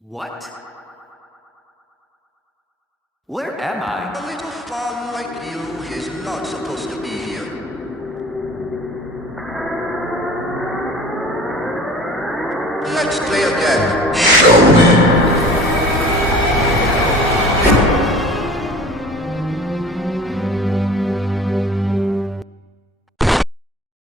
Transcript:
What? Where am I? A little fawn like you is not supposed to be here. Let's play again.